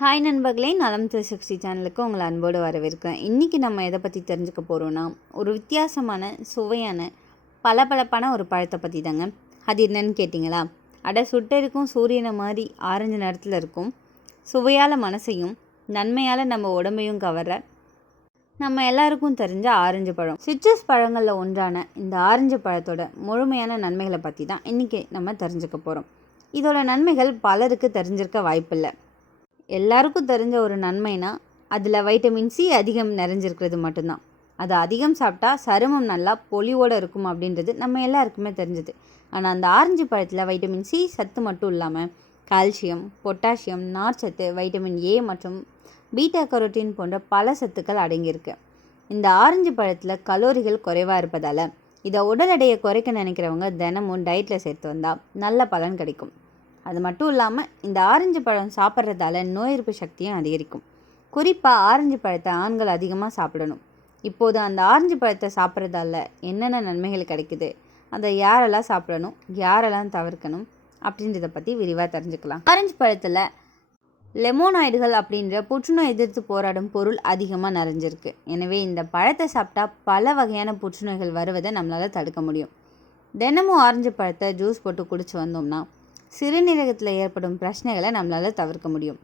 Hi நண்பர்களே, நலம் 360 சேனலுக்கு உங்களை அன்போடு வரவேற்கிறேன். இன்றைக்கி நம்ம எதை பற்றி தெரிஞ்சுக்க போகிறோன்னா, ஒரு வித்தியாசமான சுவையான பளபளப்பான ஒரு பழத்தை பற்றி தாங்க. அது என்னன்னு கேட்டிங்களா? சுட்டெரிக்கும் சூரியனை மாதிரி ஆரஞ்சு நிறத்தில் இருக்கும், சுவையால் மனசையும் நன்மையால் நம்ம உடம்பையும் கவர நம்ம எல்லாருக்கும் தெரிஞ்ச ஆரஞ்சு பழம். சிட்ரஸ் பழங்களில் ஒன்றான இந்த ஆரஞ்சு பழத்தோட முழுமையான நன்மைகளை பற்றி தான் இன்றைக்கி நம்ம தெரிஞ்சுக்க போகிறோம். இதோட நன்மைகள் பலருக்கு தெரிஞ்சிருக்க வாய்ப்பில்லை. எல்லாருக்கும் தெரிஞ்ச ஒரு நன்மைனா அதில் வைட்டமின் சி அதிகம் நிறைஞ்சிருக்கிறது மட்டும்தான். அது அதிகம் சாப்பிட்டா சருமம் நல்லா பொலிவோடு இருக்கும் அப்படின்றது நம்ம எல்லாருக்குமே தெரிஞ்சது. ஆனால் அந்த ஆரஞ்சு பழத்தில் வைட்டமின் சி சத்து மட்டும் இல்லாமல் கால்சியம், பொட்டாசியம், நார்ச்சத்து, வைட்டமின் ஏ மற்றும் பீட்டா கரோட்டின் போன்ற பல சத்துக்கள் அடங்கியிருக்கு. இந்த ஆரஞ்சு பழத்தில் கலோரிகள் குறைவாக இருப்பதால் இதை உடல் எடையை குறைக்க நினைக்கிறவங்க தினமும் டயட்டில் சேர்த்து வந்தால் நல்ல பலன் கிடைக்கும். அது மட்டும் இல்லாமல் இந்த ஆரஞ்சு பழம் சாப்பிட்றதால நோய் எதிர்ப்பு சக்தியும் அதிகரிக்கும். குறிப்பாக ஆரஞ்சு பழத்தை ஆண்கள் அதிகமாக சாப்பிடணும். இப்போது அந்த ஆரஞ்சு பழத்தை சாப்பிட்றதால என்னென்ன நன்மைகள் கிடைக்குது, அதை யாரெல்லாம் சாப்பிடணும், யாரெல்லாம் தவிர்க்கணும் அப்படின்றத பற்றி விரிவாக தெரிஞ்சுக்கலாம். ஆரஞ்சு பழத்தில் லெமோனாய்டுகள் அப்படின்ற புற்றுநோய் எதிர்த்து போராடும் பொருள் அதிகமாக நிறைஞ்சிருக்கு. எனவே இந்த பழத்தை சாப்பிட்டா பல வகையான புற்றுநோய்கள் வருவதை நம்மளால் தடுக்க முடியும். தினமும் ஆரஞ்சு பழத்தை ஜூஸ் போட்டு குடிச்சு வந்தோம்னா சிறுநீரகத்தில் ஏற்படும் பிரச்சனைகளை நம்மளால் தவிர்க்க முடியும்.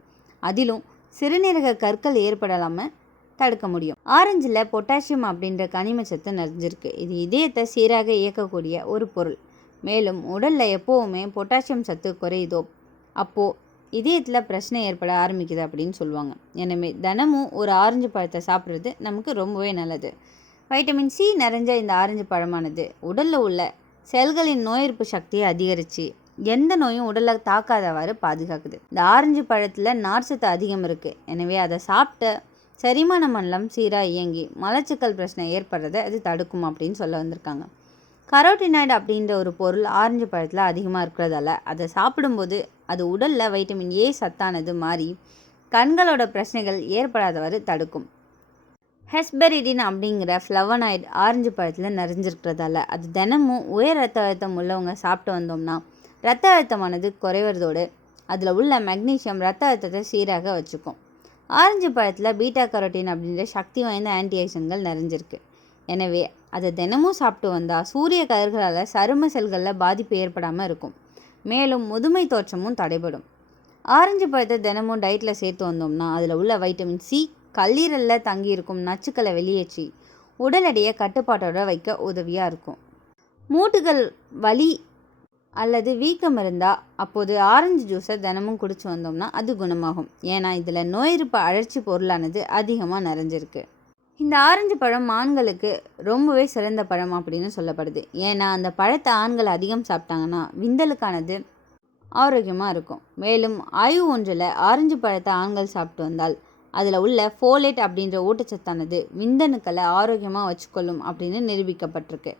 அதிலும் சிறுநீரக கற்கள் ஏற்படலாமல் தடுக்க முடியும். ஆரஞ்சில் பொட்டாசியம் அப்படின்ற கனிம சத்து நிறைஞ்சிருக்கு. இது இதயத்தை சீராக இயக்கக்கூடிய ஒரு பொருள். மேலும் உடலில் எப்போவுமே பொட்டாசியம் சத்து குறையுதோ அப்போது இதயத்தில் பிரச்சனை ஏற்பட ஆரம்பிக்குது அப்படின்னு சொல்லுவாங்க. எனவே தினமும் ஒரு ஆரஞ்சு பழத்தை சாப்பிட்றது நமக்கு ரொம்பவே நல்லது. வைட்டமின் சி நிறைஞ்ச இந்த ஆரஞ்சு பழமானது உடலில் உள்ள செல்களின் நோய் எதிர்ப்பு சக்தியை அதிகரித்து எந்த நோயும் உடலில் தாக்காதவாறு பாதுகாக்குது. இந்த ஆரஞ்சு பழத்தில் நார்ச்சத்து அதிகம் இருக்குது. எனவே அதை சாப்பிட்ட செரிமான மண்டலம் சீராக இயங்கி மலச்சிக்கல் பிரச்சனை ஏற்படுறதை அது தடுக்கும் அப்படின்னு சொல்ல வந்திருக்காங்க. கரோட்டினாய்டு அப்படின்ற ஒரு பொருள் ஆரஞ்சு பழத்தில் அதிகமாக இருக்கிறதால அதை சாப்பிடும்போது அது உடலில் வைட்டமின் ஏ சத்தானது மாறி கண்களோட பிரச்சனைகள் ஏற்படாதவாறு தடுக்கும். ஹெஸ்பெரிடின் அப்படிங்கிற ஃப்ளவனாய்டு ஆரஞ்சு பழத்தில் நிறைஞ்சிருக்கிறதால அது தினமும் உயர் ரத்த அழுத்தம் உள்ளவங்க சாப்பிட்டு வந்தோம்னா இரத்த அழுத்தமானது குறைவதோடு அதில் உள்ள மெக்னீஷியம் இரத்த அழுத்தத்தை சீராக வச்சுக்கும். ஆரஞ்சு பழத்தில் பீட்டா கரோட்டின் அப்படின்ற சக்தி வாய்ந்த ஆன்டிஆக்சிடன்ட்கள் நிறைஞ்சிருக்கு. எனவே அதை தினமும் சாப்பிட்டு வந்தால் சூரிய கதிர்களால் சரும செல்களில் பாதிப்பு ஏற்படாமல் இருக்கும். மேலும் முதுமை தோற்றமும் தடைபடும். ஆரஞ்சு பழத்தை தினமும் டயட்டில் சேர்த்து வந்தோம்னா அதில் உள்ள வைட்டமின் சி கல்லீரலில் தங்கியிருக்கும் நச்சுக்களை வெளியேற்றி உடல் எடையை கட்டுப்பாட்டோட வைக்க உதவியாக இருக்கும். மூட்டுகள் வலி அல்லது வீக்கம் இருந்தால் அப்போது ஆரஞ்சு ஜூஸை தினமும் குடிச்சு வந்தோம்னா அது குணமாகும். ஏன்னா இதில் நோய் எதிர்ப்பு அழற்சி பொருளானது அதிகமாக நிறைஞ்சிருக்கு. இந்த ஆரஞ்சு பழம் ஆண்களுக்கு ரொம்பவே சிறந்த பழம் அப்படின்னு சொல்லப்படுது. ஏன்னா அந்த பழத்தை ஆண்கள் அதிகம் சாப்பிட்டாங்கன்னா விந்தலுக்கானது ஆரோக்கியமாக இருக்கும். மேலும் ஆய்வு ஒன்றில் ஆரஞ்சு பழத்தை ஆண்கள் சாப்பிட்டு வந்தால் அதில் உள்ள ஃபோலேட் அப்படின்ற ஊட்டச்சத்தானது விந்தணுக்களை ஆரோக்கியமாக வச்சுக்கொள்ளும் அப்படின்னு நிரூபிக்கப்பட்டிருக்கு.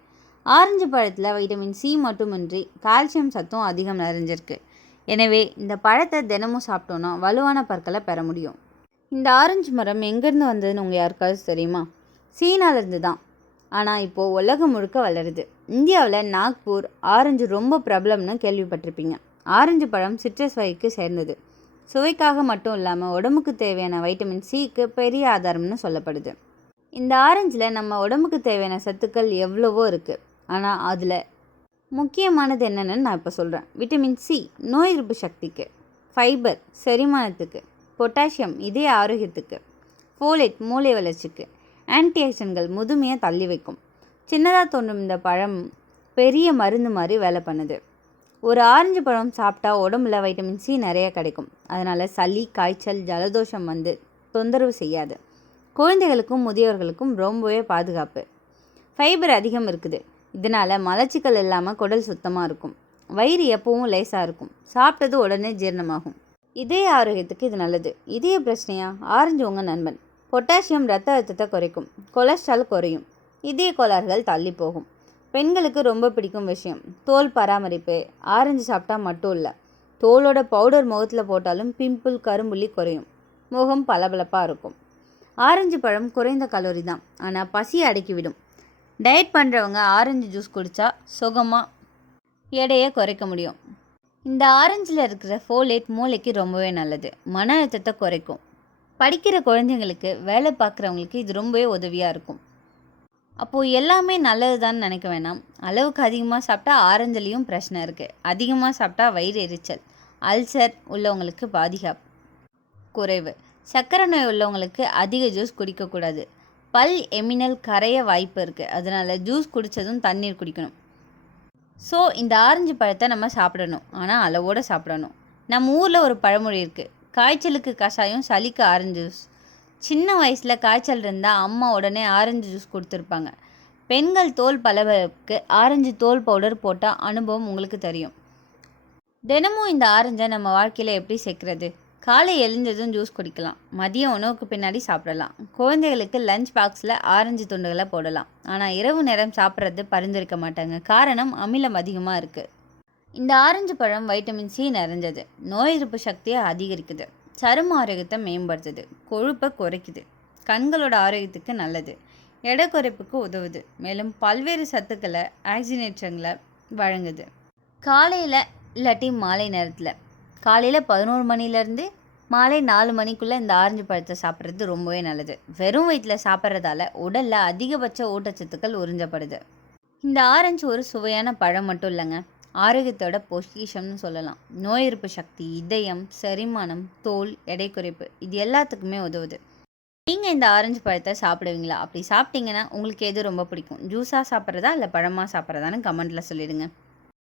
ஆரஞ்சு பழத்தில் வைட்டமின் சி மட்டுமின்றி கால்சியம் சத்தும் அதிகம் நிறைஞ்சிருக்கு. எனவே இந்த பழத்தை தினமும் சாப்பிட்டோன்னா வலுவான பற்களை பெற முடியும். இந்த ஆரஞ்சு மரம் எங்கேருந்து வந்ததுன்னு உங்கள் யாருக்காவது தெரியுமா? சீனாவிலேருந்து தான். ஆனால் இப்போது உலகம் முழுக்க வளருது. இந்தியாவில் நாக்பூர் ஆரஞ்சு ரொம்ப பிரபலம்னு கேள்விப்பட்டிருப்பீங்க. ஆரஞ்சு பழம் சிட்ரஸ் வகைக்கு சேர்ந்தது. சுவைக்காக மட்டும் இல்லாமல் உடம்புக்கு தேவையான வைட்டமின் சிக்கு பெரிய ஆதாரம்னு சொல்லப்படுது. இந்த ஆரஞ்சில் நம்ம உடம்புக்கு தேவையான சத்துக்கள் எவ்வளவோ இருக்குது. ஆனால் அதில் முக்கியமானது என்னென்னு நான் இப்போ சொல்கிறேன். விட்டமின் சி நோய் எதிர்ப்பு சக்திக்கு, ஃபைபர் செரிமானத்துக்கு, பொட்டாசியம் இதய ஆரோக்கியத்துக்கு, ஃபோலேட் மூளை வளர்ச்சிக்கு, ஆன்டிஆக்சிடன்ட்கள் முதுமையை தள்ளி வைக்கும். சின்னதாக தோன்றும் இந்த பழம் பெரிய மருந்து மாதிரி வேலை பண்ணுது. ஒரு ஆரஞ்சு பழம் சாப்பிட்டா உடம்புல வைட்டமின் சி நிறைய கிடைக்கும். அதனால் சளி, காய்ச்சல், ஜலதோஷம் வந்து தொந்தரவு செய்யாது. குழந்தைகளுக்கும் முதியவர்களுக்கும் ரொம்பவே பாதுகாப்பு. ஃபைபர் அதிகம் இருக்குது. இதனால் மலச்சிக்கல் இல்லாமல் குடல் சுத்தமாக இருக்கும். வயிறு எப்பவும் லேசாக இருக்கும். சாப்பிட்டது உடனே ஜீரணமாகும். இதய ஆரோக்கியத்துக்கு இது நல்லது. இதய பிரச்சனையா? ஆரஞ்சு உங்கள் நண்பன். பொட்டாசியம் இரத்த அழுத்தத்தை குறைக்கும். கொலஸ்ட்ரால் குறையும். இதய கோளாறுகள் தள்ளி போகும். பெண்களுக்கு ரொம்ப பிடிக்கும் விஷயம் தோல் பராமரிப்பு. ஆரஞ்சு சாப்பிட்டா மட்டும் இல்லை, தோலோட பவுடர் முகத்தில் போட்டாலும் பிம்பிள், கரும்புள்ளி குறையும். முகம் பளபளப்பாக இருக்கும். ஆரஞ்சு பழம் குறைந்த கலோரி தான், ஆனால் பசியை அடக்கிவிடும். டயட் பண்ணுறவங்க ஆரஞ்சு ஜூஸ் குடித்தா சுகமாக எடையை குறைக்க முடியும். இந்த ஆரஞ்சில் இருக்கிற ஃபோலேட் மூளைக்கு ரொம்பவே நல்லது. மன அழுத்தத்தை குறைக்கும். படிக்கிற குழந்தைங்களுக்கு, வேலை பார்க்குறவங்களுக்கு இது ரொம்பவே உதவியாக இருக்கும். அப்போது எல்லாமே நல்லது தான் நினைக்க வேணாம். அளவுக்கு அதிகமாக சாப்பிட்டா ஆரஞ்சுலேயும் பிரச்சனை இருக்குது. அதிகமாக சாப்பிட்டா வயிறு எரிச்சல், அல்சர் உள்ளவங்களுக்கு பாதிப்பு குறைவு. சர்க்கரை நோய் உள்ளவங்களுக்கு அதிக ஜூஸ் குடிக்கக்கூடாது. பல் எமினல் கரைய வாய்ப்பு இருக்குது. அதனால் ஜூஸ் குடித்ததும் தண்ணீர் குடிக்கணும். ஸோ இந்த ஆரஞ்சு பழத்தை நம்ம சாப்பிடணும், ஆனால் அளவோடு சாப்பிடணும். நம்ம ஊரில் ஒரு பழமொழி இருக்குது, காய்ச்சலுக்கு கஷாயம், சளிக்கு ஆரஞ்சு ஜூஸ். சின்ன வயசில் காய்ச்சல் இருந்தால் அம்மா உடனே ஆரஞ்சு ஜூஸ் கொடுத்துருப்பாங்க. பெண்கள் தோல் பளபளப்புக்கு ஆரஞ்சு தோல் பவுடர் போட்டால் அனுபவம் உங்களுக்கு தெரியும். தினமும் இந்த ஆரஞ்சை நம்ம வாழ்க்கையில் எப்படி சேர்க்குறது? காலை எழுந்ததும் ஜூஸ் குடிக்கலாம். மதிய உணவுக்கு பின்னாடி சாப்பிடலாம். குழந்தைகளுக்கு லஞ்ச் பாக்ஸில் ஆரஞ்சு துண்டுகளை போடலாம். ஆனால் இரவு நேரம் சாப்பிட்றது பரிந்துரைக்க மாட்டாங்க. காரணம் அமிலம் அதிகமாக இருக்குது. இந்த ஆரஞ்சு பழம் வைட்டமின் சி நிறைஞ்சது. நோய் எதிர்ப்பு சக்தியை அதிகரிக்குது. சரும ஆரோக்கியத்தை மேம்படுத்துது. கொழுப்பை குறைக்குது. கண்களோட ஆரோக்கியத்துக்கு நல்லது. எடை குறைப்புக்கு உதவுது. மேலும் பல்வேறு சத்துக்களை, ஆக்சிஜனேற்றங்களை வழங்குது. காலையில் இல்லாட்டி மாலை நேரத்தில், காலையில் 11 மணிலேருந்து மாலை 4 மணிக்குள்ளே இந்த ஆரஞ்சு பழத்தை சாப்பிட்றது ரொம்பவே நல்லது. வெறும் வயிற்றில் சாப்பிட்றதால உடலில் அதிகபட்ச ஊட்டச்சத்துக்கள் உறிஞ்சப்படுது. இந்த ஆரஞ்சு ஒரு சுவையான பழம் மட்டும் இல்லைங்க, ஆரோக்கியத்தோட பொக்கிஷம்னு சொல்லலாம். நோய் எதிர்ப்பு சக்தி, இதயம், செரிமானம், தோல், எடை குறைப்பு, இது எல்லாத்துக்குமே உதவுது. நீங்கள் இந்த ஆரஞ்சு பழத்தை சாப்பிடுவீங்களா? அப்படி சாப்பிட்டீங்கன்னா உங்களுக்கு எது ரொம்ப பிடிக்கும்? ஜூஸாக சாப்பிட்றதா இல்லை பழமாக சாப்பிட்றதான்னு கமெண்ட்டில் சொல்லிடுங்க.